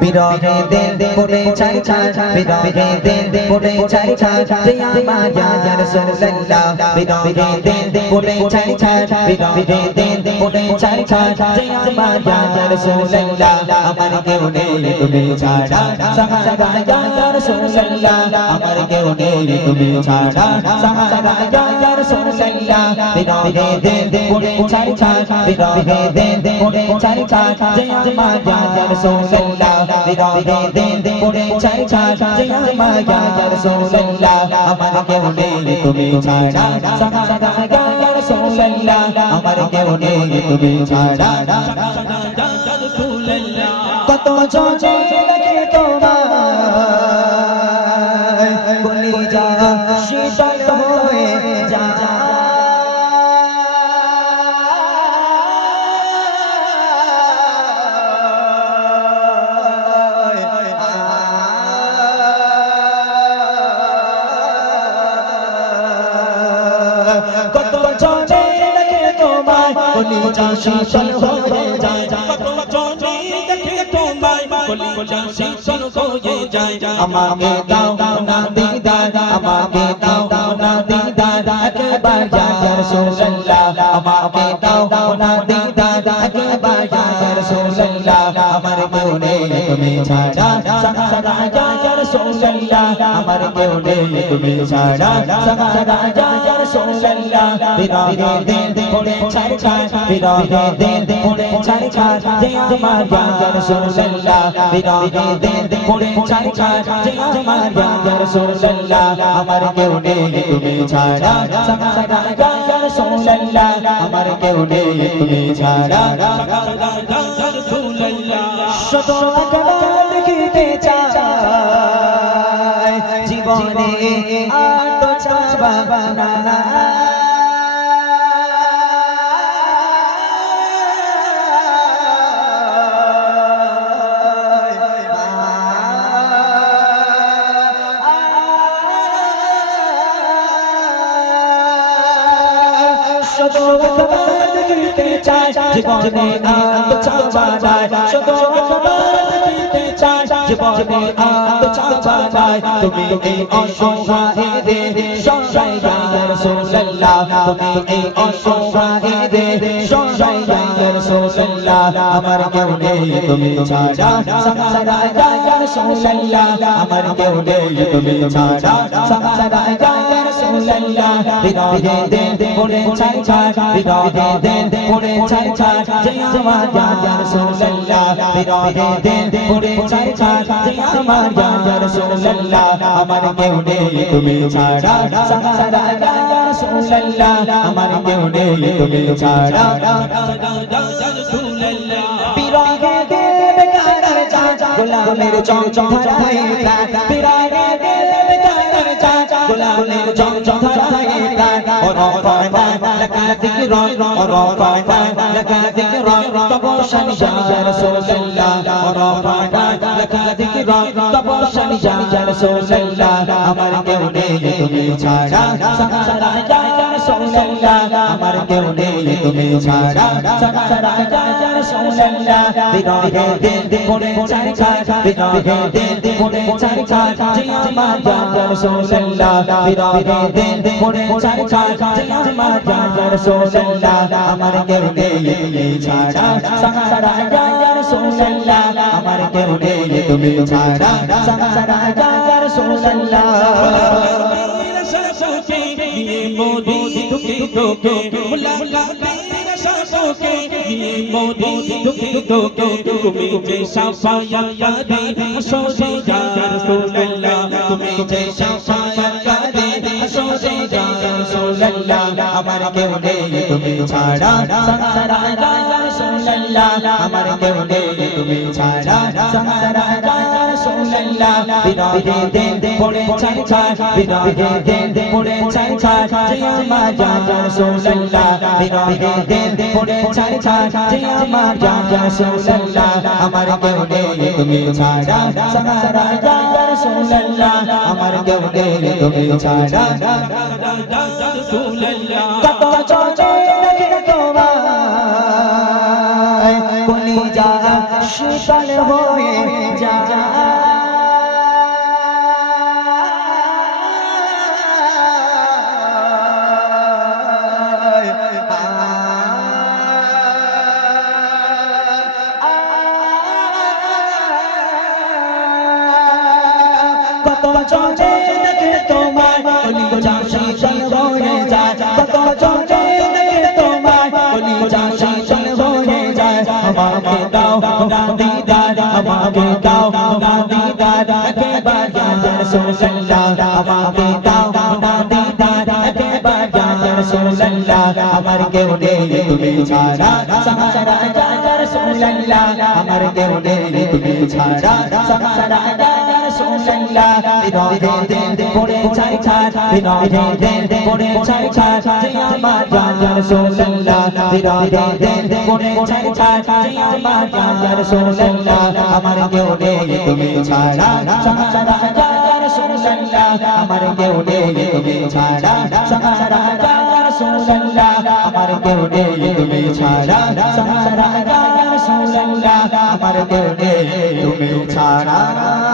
বিরহে দিল পড়ে ছাই ছাই বিরহে দিল পড়ে ছাই ছাই জিয়া মায়া ইয়া রাসূলুল্লাহ। বিরহে দিল পড়ে ছাই ছাই বিরহে দিল পড়ে ছাই ছাই জিয়া মায়া ইয়া রাসূলুল্লাহ। আমার কেউ নেই তুমি ছাড়া। সাহারা ইয়া রাসূলুল্লাহ। আমার কেউ নেই তুমি ছাড়া। সাহারা ইয়া রাসূলুল্লাহ। বিরহে দিল পড়ে ছাই ছাই বিরহে দিল পড়ে ছাই ছাই জিয়া মায়া ইয়া রাসূলুল্লাহ। বিরহে দিল পড়ে ছাই ছাই জিয়া মায়া ইয়া রাসূলুল্লাহ আমার কেউ নেই তুমি ছাড়া সাহারা ইয়া রাসূলুল্লাহ আমার কেউ নেই তুমি ছাড়া কত চোখে দেখে তোমায় বলি যা শীতল হয়ে যা যা শীতল হয়ে যায় কত জনে দেখে তোমায় কলিজা শীতল হয়ে যায় আমাকে দাও না দিদার আমাকে দাও না দিদার একবার ইয়া রাসূলুল্লাহ আমাকে দাও না দিদার একবার ইয়া রাসূলুল্লাহ আমার নেই তুমি ছাড়া সাহারা ইয়া রাসূলুল্লাহ আমার কেউ নেই তুমি ছাড়া। সাহারা ইয়া রাসূলুল্লাহ ছাই বিরহে দিল পড়ে ছাড়া সাহারা ইয়া রাসূলুল্লাহ আমার কেউ নেই তুমি ছাড়া। শত দেখিতে চাই তো চাবা না জীবনে চাবা না শত জীবনে আর চাবা না তুমি এই অসহায়দের সহায় ইয়া রাসূলুল্লাহ। তুমি এই অসহায়দের সহায় ইয়া রাসূলুল্লাহ। আমার কেউ নেই, তুমি ছাড়া সাহারা ইয়া রাসূলুল্লাহ। আমার কেউ নেই, তুমি ছাড়া সাহারা ইয়া রাসূলুল্লাহ। বিরহে দিল পড়ে ছাই ছাই বিরহে দিল পড়ে ছাই ছাই যে আমার ইয়া রাসূলুল্লাহ। বিরহে দিল পড়ে ছাই ছাই যে আমার ইয়া রাসূলুল্লাহ আমার কেউ নেই তুমি ছাড়া সাহারা ইয়া রাসূলুল্লাহ আমার কেউ নেই তুমি ছাড়া গোলামের চং চং ধরাই বিরহে দিল বেকার যা গোলামের চং চং ধরাই প্রাণ ওর পায়না লাগা যিকর ওর পায়না লাগা যিকর তব শানি ইয়া রাসূলুল্লাহ ওর পায়না লাগা যিকর তব শানি ইয়া রাসূলুল্লাহ আমার কেউ নেই তুমি ছাড়া। সাহারা ইয়া রাসূলুল্লাহ আমার কেউ নেই, তুমি ছাড়া। সাহারা ইয়া রাসূলুল্লাহ বিরহে দিল পড়ে ছাই ছাই বিরহে দিল পড়ে ছাই ছাই যে আমার ইয়া রাসূলুল্লাহ বিরহে দিল পড়ে ছাই ছাই যে আমার ইয়া রাসূলুল্লাহ আমার কেউ নেই, তুমি ছাড়া। সাহারা ইয়া রাসূলুল্লাহ আমার কেউ নেই, তুমি ছাড়া। সাহারা ইয়া রাসূলুল্লাহ তুমি যে সাফায়াত কাদে সোজে যার সুল্লাহ তুমি যে সাফায়াত কেউ নেই তুমি ছাড়া। সাহারা ইয়া রাসূলুল্লাহ আমার কেউ নেই তুমি ছাড়া। সাহারা ইয়া রাসূলুল্লাহ বিরহে দিল পড়ে ছাই ছাই। বিরহে দিল পড়ে ছাই ছাই। যে আমার ইয়া রাসূলুল্লাহ বিরহে দিল পড়ে ছাই ছাই। যে আমার ইয়া রাসূলুল্লাহ আমার কেউ নেই তুমি ছাড়া। সাহারা ইয়া রাসূলুল্লাহ আমার কেউ নেই তুমি ছাড়া। চোখে দেখে তোমায় কলিজা শীতল হয়ে যায়। কত চলে দেখে তোমার আমাকে দাও দাদি দাদা আমাকে দাও না দিদার একবার জান রাসূলুল্লাহ আমাকে দাও না দিদার একবার জান রাসূলুল্লাহ আমার কেউ নেই তুমি ছাড়া সাহারা জান রাসূলুল্লাহ আমার কেউ নেই তুমি ছাড়া সাহারা জান রাসূলুল্লাহ বিনয় দিন পড়ে ছাই ছাই। বিনয় দিন পড়ে ছাই ছাই। যে আমার জান রাসূলুল্লাহ বিনয় দিন পড়ে ছাই ছাই। যে আমার জান রাসূলুল্লাহ আমার জান রাসূলুল্লাহ আমার কেউ নেই তুমি ছাড়া। সাহারা রাসূলুল্লাহ আমার কেউ আমার কেউ নেই তুমি ছাড়া।